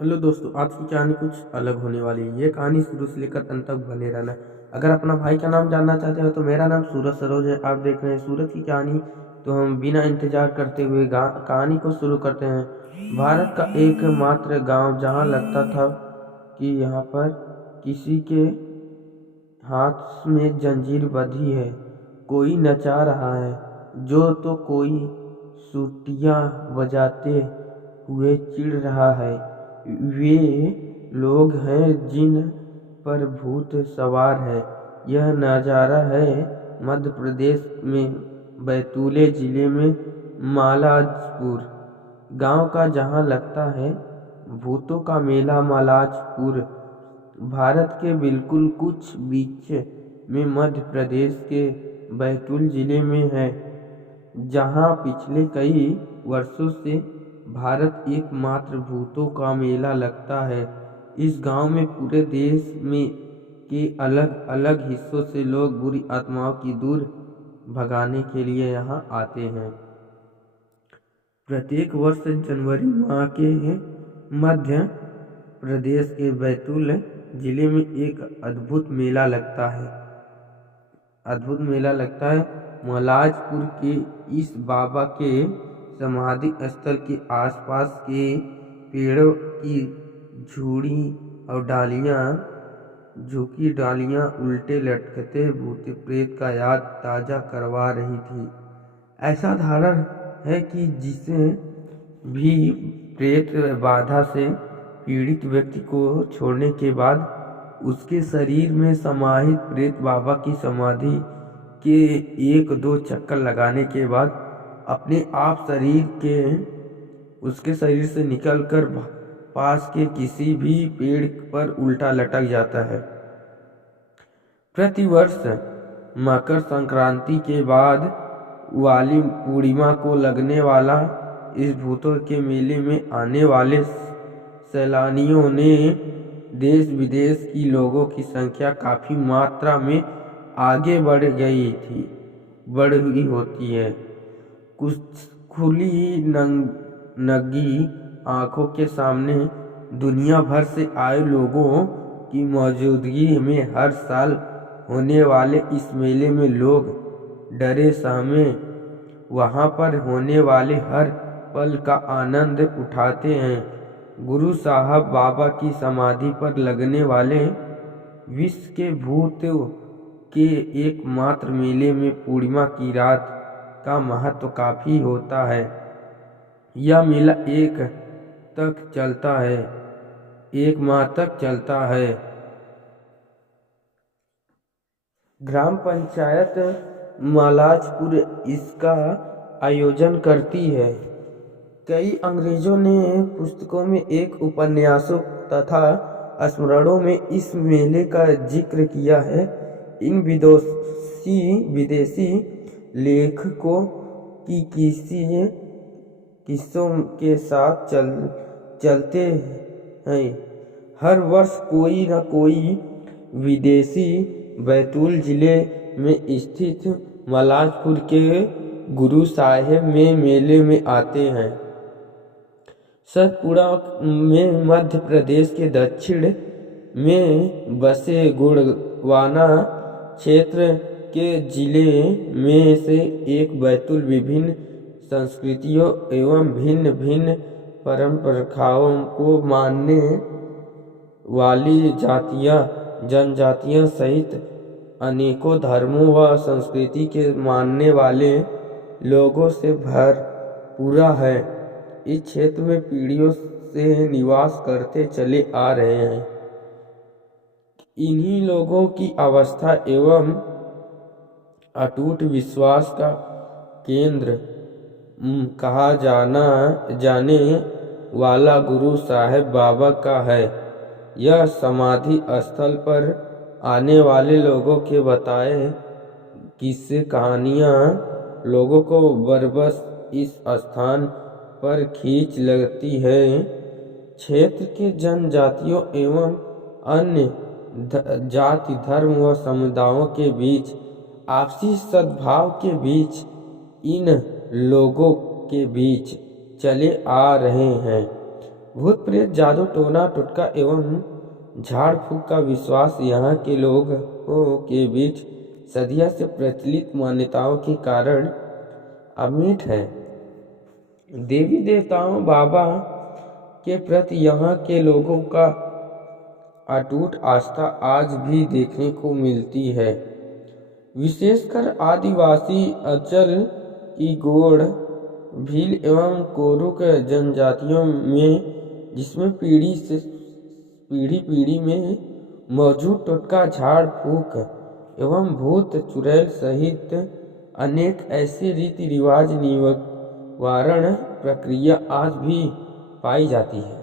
Hello दोस्तों, आज की कहानी कुछ अलग होने वाली है। ये कहानी शुरू से लेकर अंत तक बने रहना। अगर अपना भाई का नाम जानना चाहते हो तो मेरा नाम सूरज सरोज है। आप देख रहे हैं सूरज की कहानी। तो हम बिना इंतजार करते हुए कहानी को शुरू करते हैं। भारत का एकमात्र गांव जहां लगता था कि यहाँ पर किसी के हाथ में जंजीर बंधी है। कोई नचा रहा है जो तो कोई सूटियाँ बजाते हुए चिढ़ रहा है। वे लोग हैं जिन पर भूत सवार है। यह नज़ारा है मध्य प्रदेश में बैतूल जिले में मालाजपुर गांव का, जहां लगता है भूतों का मेला। मालाजपुर भारत के बिल्कुल कुछ बीच में मध्य प्रदेश के बैतूल जिले में है, जहां पिछले कई वर्षों से भारत एकमात्र भूतों का मेला लगता है। इस गांव में पूरे देश में के अलग अलग हिस्सों से लोग बुरी आत्माओं की दूर भगाने के लिए यहाँ आते हैं। प्रत्येक वर्ष जनवरी माह के मध्य प्रदेश के बैतूल जिले में एक अद्भुत मेला लगता है। मलाजपुर के इस बाबा के समाधि स्थल के आसपास के पेड़ों की झूड़ी और झुकी डालियां उल्टे लटकते भूत प्रेत का याद ताजा करवा रही थी। ऐसा धारण है कि जिसे भी प्रेत बाधा से पीड़ित व्यक्ति को छोड़ने के बाद उसके शरीर में समाहित प्रेत बाबा की समाधि के एक दो चक्कर लगाने के बाद अपने आप उसके शरीर से निकलकर पास के किसी भी पेड़ पर उल्टा लटक जाता है। प्रतिवर्ष मकर संक्रांति के बाद वाली पूर्णिमा को लगने वाला इस भूतों के मेले में आने वाले सैलानियों ने देश विदेश की लोगों की संख्या काफी मात्रा में आगे बढ़ गई होती है। कुछ खुली नंगी आंखों के सामने दुनिया भर से आए लोगों की मौजूदगी में हर साल होने वाले इस मेले में लोग डरे सहमे वहां पर होने वाले हर पल का आनंद उठाते हैं। गुरु साहब बाबा की समाधि पर लगने वाले विश्व के भूत के एकमात्र मेले में पूर्णिमा की रात का महत्व काफी होता है। यह मेला एक माह तक चलता है। ग्राम पंचायत मालाजपुर इसका आयोजन करती है। कई अंग्रेजों ने पुस्तकों में एक उपन्यासों तथा स्मरणों में इस मेले का जिक्र किया है। इन विदेशी लेखकों की किस्सों के साथ चलते हैं। हर वर्ष कोई न कोई विदेशी बैतूल जिले में स्थित मलाजपुर के गुरु साहेब में मेले में आते हैं। सतपुड़ा में मध्य प्रदेश के दक्षिण में बसे गुड़गाना क्षेत्र के जिले में से एक बैतूल विभिन्न संस्कृतियों एवं भिन्न भिन्न परंपराओं को मानने वाली जनजातियों सहित अनेकों धर्मों व संस्कृति के मानने वाले लोगों से पूरा है। इस क्षेत्र में पीढ़ियों से निवास करते चले आ रहे हैं। इन्हीं लोगों की आस्था एवं अटूट विश्वास का केंद्र कहा जाने वाला गुरु साहेब बाबा का है। यह समाधि स्थल पर आने वाले लोगों के बताए किस्से कहानियां लोगों को बरबस इस स्थान पर खींच लगती है। क्षेत्र के जनजातियों एवं अन्य जाति धर्म व समुदायों के बीच आपसी सद्भाव के बीच इन लोगों के बीच चले आ रहे हैं। भूत प्रेत, जादू टोना टोटका एवं झाड़ फूक का विश्वास यहाँ के लोगों के बीच सदियों से प्रचलित मान्यताओं के कारण अमिट है। देवी देवताओं बाबा के प्रति यहाँ के लोगों का अटूट आस्था आज भी देखने को मिलती है। विशेषकर आदिवासी अंचल की गोंड, भील एवं कोरुक जनजातियों में, जिसमें पीढ़ी में मौजूद टोटका, झाड़ फूक एवं भूत चुड़ैल सहित अनेक ऐसे रीति रिवाज निवारण प्रक्रिया आज भी पाई जाती है।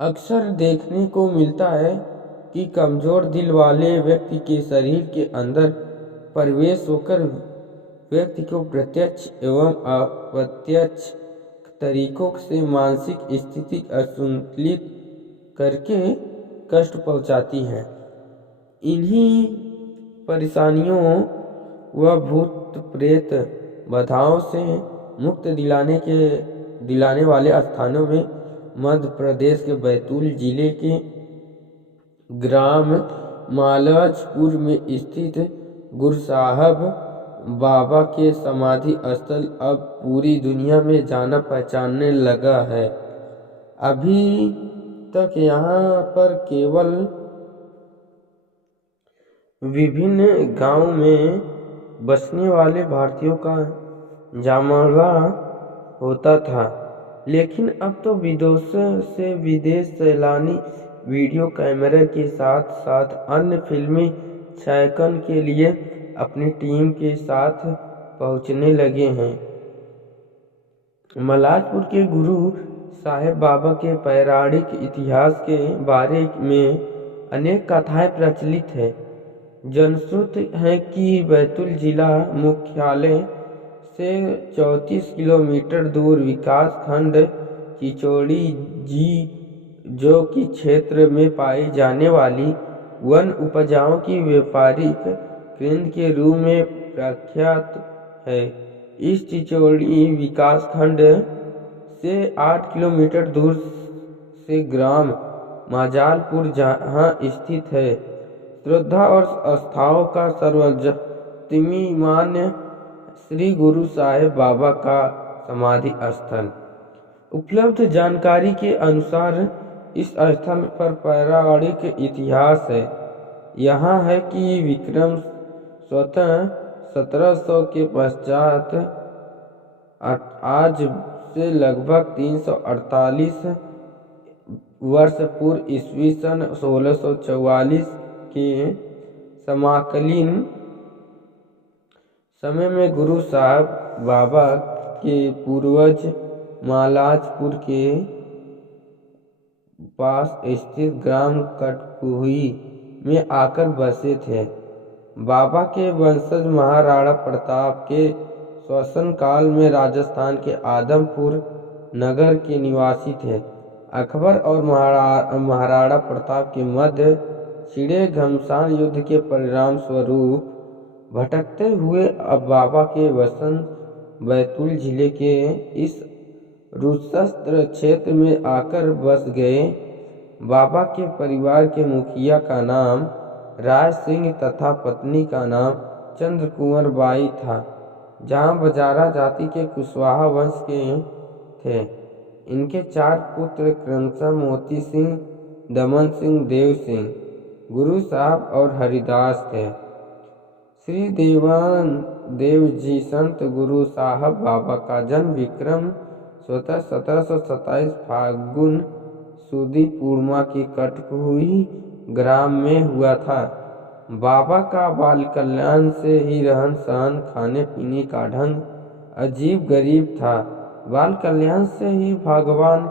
अक्सर देखने को मिलता है कि कमजोर दिल वाले व्यक्ति के शरीर के अंदर प्रवेश होकर व्यक्ति को प्रत्यक्ष एवं अप्रत्यक्ष तरीकों से मानसिक स्थिति असंतुलित करके कष्ट पहुंचाती है। इन्हीं परेशानियों व भूत प्रेत बाधाओं से मुक्त दिलाने वाले स्थानों में मध्य प्रदेश के बैतूल जिले के ग्राम मालजपुर में स्थित गुरु साहब बाबा के समाधि स्थल अब पूरी दुनिया में जाना पहचानने लगा है। अभी तक यहाँ पर केवल विभिन्न गांव में बसने वाले भारतीयों का जमावड़ा होता था, लेकिन अब तो विदेश सैलानी वीडियो कैमरे के साथ साथ अन्य फिल्मी छायांकन के लिए अपनी टीम के साथ पहुंचने लगे हैं। मलाजपुर के गुरु साहेब बाबा के पौराणिक इतिहास के बारे में अनेक कथाएं प्रचलित हैं। जनश्रुति है कि बैतूल जिला मुख्यालय से 34 किलोमीटर दूर विकास खंड चिचोड़ी जी, जो कि क्षेत्र में पाई जाने वाली वन उपजाओं की व्यापारिक केंद्र के रूप में प्रख्यात है। इस चिचोड़ी विकास खंड से 8 किलोमीटर दूर से ग्राम माजालपुर जहाँ स्थित है श्रद्धा और आस्थाओं का सर्वजनीय मान्य श्री गुरु साहेब बाबा का समाधि स्थल। उपलब्ध जानकारी के अनुसार इस स्थल पर पौराणिक इतिहास है। यहाँ है कि विक्रम स्वतः 1700 के पश्चात आज से लगभग 348 वर्ष पूर्व ईस्वी सन 1644 के समकालीन समय में गुरु साहब बाबा के पूर्वज मालाजपुर के पास स्थित ग्राम कटकुही में आकर बसे थे। बाबा के वंशज महाराणा प्रताप के शासन काल में राजस्थान के आदमपुर नगर के निवासी थे। अकबर और महाराणा प्रताप के मध्य छिड़े घमासान युद्ध के परिणाम स्वरूप भटकते हुए अब बाबा के वतन बैतूल जिले के इस रुसस्त्र क्षेत्र में आकर बस गए। बाबा के परिवार के मुखिया का नाम राय सिंह तथा पत्नी का नाम चंद्र कुंवर बाई था, जहाँ बजारा जाति के कुशवाहा वंश के थे। इनके 4 पुत्र क्रमशः मोती सिंह, दमन सिंह, देव सिंह, गुरु साहब और हरिदास थे। श्री देव जी संत गुरु साहब बाबा का जन्म विक्रम स्वतः 1727 फाल्गुन सुदी पूर्णिमा की कटकुही ग्राम में हुआ था। बाबा का बाल कल्याण से ही रहन सहन, खाने पीने का ढंग अजीब गरीब था। बाल कल्याण से ही भगवान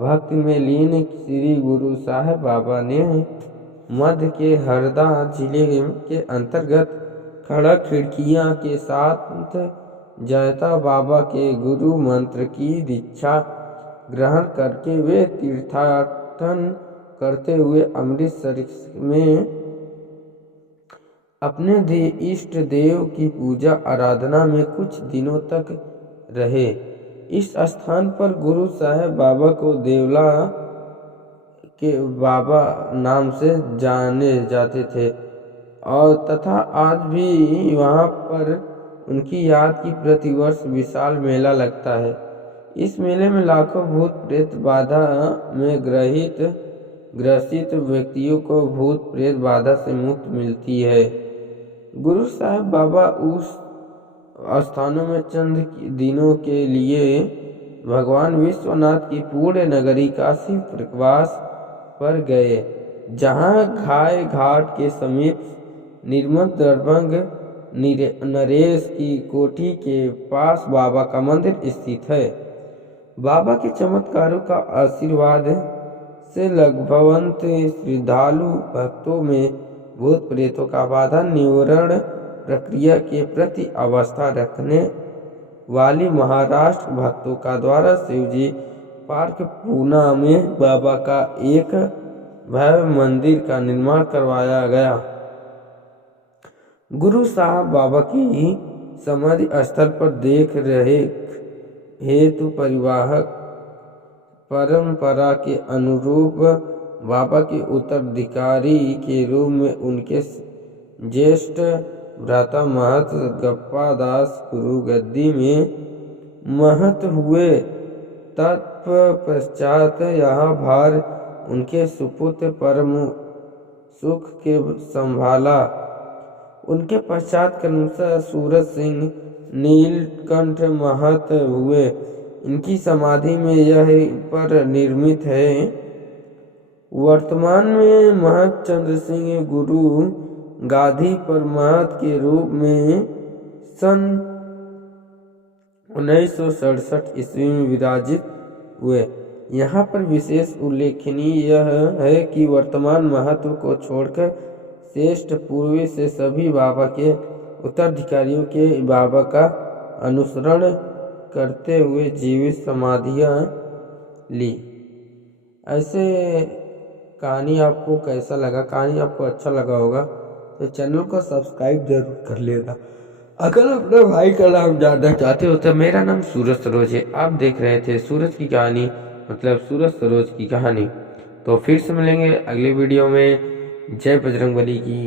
भक्ति में लीन श्री गुरु साहब बाबा ने मध्य के हरदा जिले के अंतर्गत खड़ा खिड़कियां के साथ जयता बाबा के गुरु मंत्र की दीक्षा ग्रहण करके वे तीर्थाटन करते हुए अमृतसर में अपने इष्ट देव की पूजा आराधना में कुछ दिनों तक रहे। इस स्थान पर गुरु साहब बाबा को देवला के बाबा नाम से जाने जाते थे और तथा आज भी वहाँ पर उनकी याद की प्रतिवर्ष विशाल मेला लगता है। इस मेले में लाखों भूत प्रेत बाधा में ग्रसित व्यक्तियों को भूत प्रेत बाधा से मुक्ति मिलती है। गुरु साहब बाबा उस स्थानों में चंद दिनों के लिए भगवान विश्वनाथ की पुण्य नगरी काशी प्रवास पर गए, जहां घाय घाट के समीप निर्मल दरबंग नरेश की कोठी के पास बाबा का मंदिर स्थित है। बाबा के चमत्कारों का आशीर्वाद से लगभग श्रद्धालु भक्तों में भूत प्रेतों का बाधा निवारण प्रक्रिया के प्रति आस्था रखने वाली महाराष्ट्र भक्तों का द्वारा शिवजी पार्क पूना में बाबा का एक भव्य मंदिर का निर्माण करवाया गया। गुरु साहब बाबा की समाधि स्थल पर देख रहे हेतु परिवाहक परंपरा के अनुरूप बाबा के उत्तराधिकारी के रूप में उनके ज्येष्ठ भ्राता महंत गप्पा दास गुरु गद्दी में महंत हुए। तत्पश्चात यहाँ भार उनके सुपुत्र परम सुख के संभाला। उनके पश्चात क्रमशः सूरज सिंह नीलकंठ महंत हुए। इनकी समाधि में यह पर निर्मित है। वर्तमान में महंत चंद्र सिंह गुरु गादी पर महंत के रूप में सन 1967 ईस्वी में विराजित हुए। यहाँ पर विशेष उल्लेखनीय यह है कि वर्तमान महत्व को छोड़कर श्रेष्ठ पूर्वी से सभी बाबा के उत्तराधिकारियों के बाबा का अनुसरण करते हुए जीवित समाधियाँ ली। ऐसे कहानी आपको कैसा लगा? कहानी आपको अच्छा लगा होगा तो चैनल को सब्सक्राइब जरूर कर लेना। अगर अपने भाई का नाम जानना चाहते हो तो मेरा नाम सूरज सरोज है। आप देख रहे थे सूरज की कहानी, मतलब सूरज सरोज की कहानी। तो फिर से मिलेंगे अगले वीडियो में। जय बजरंगबली की।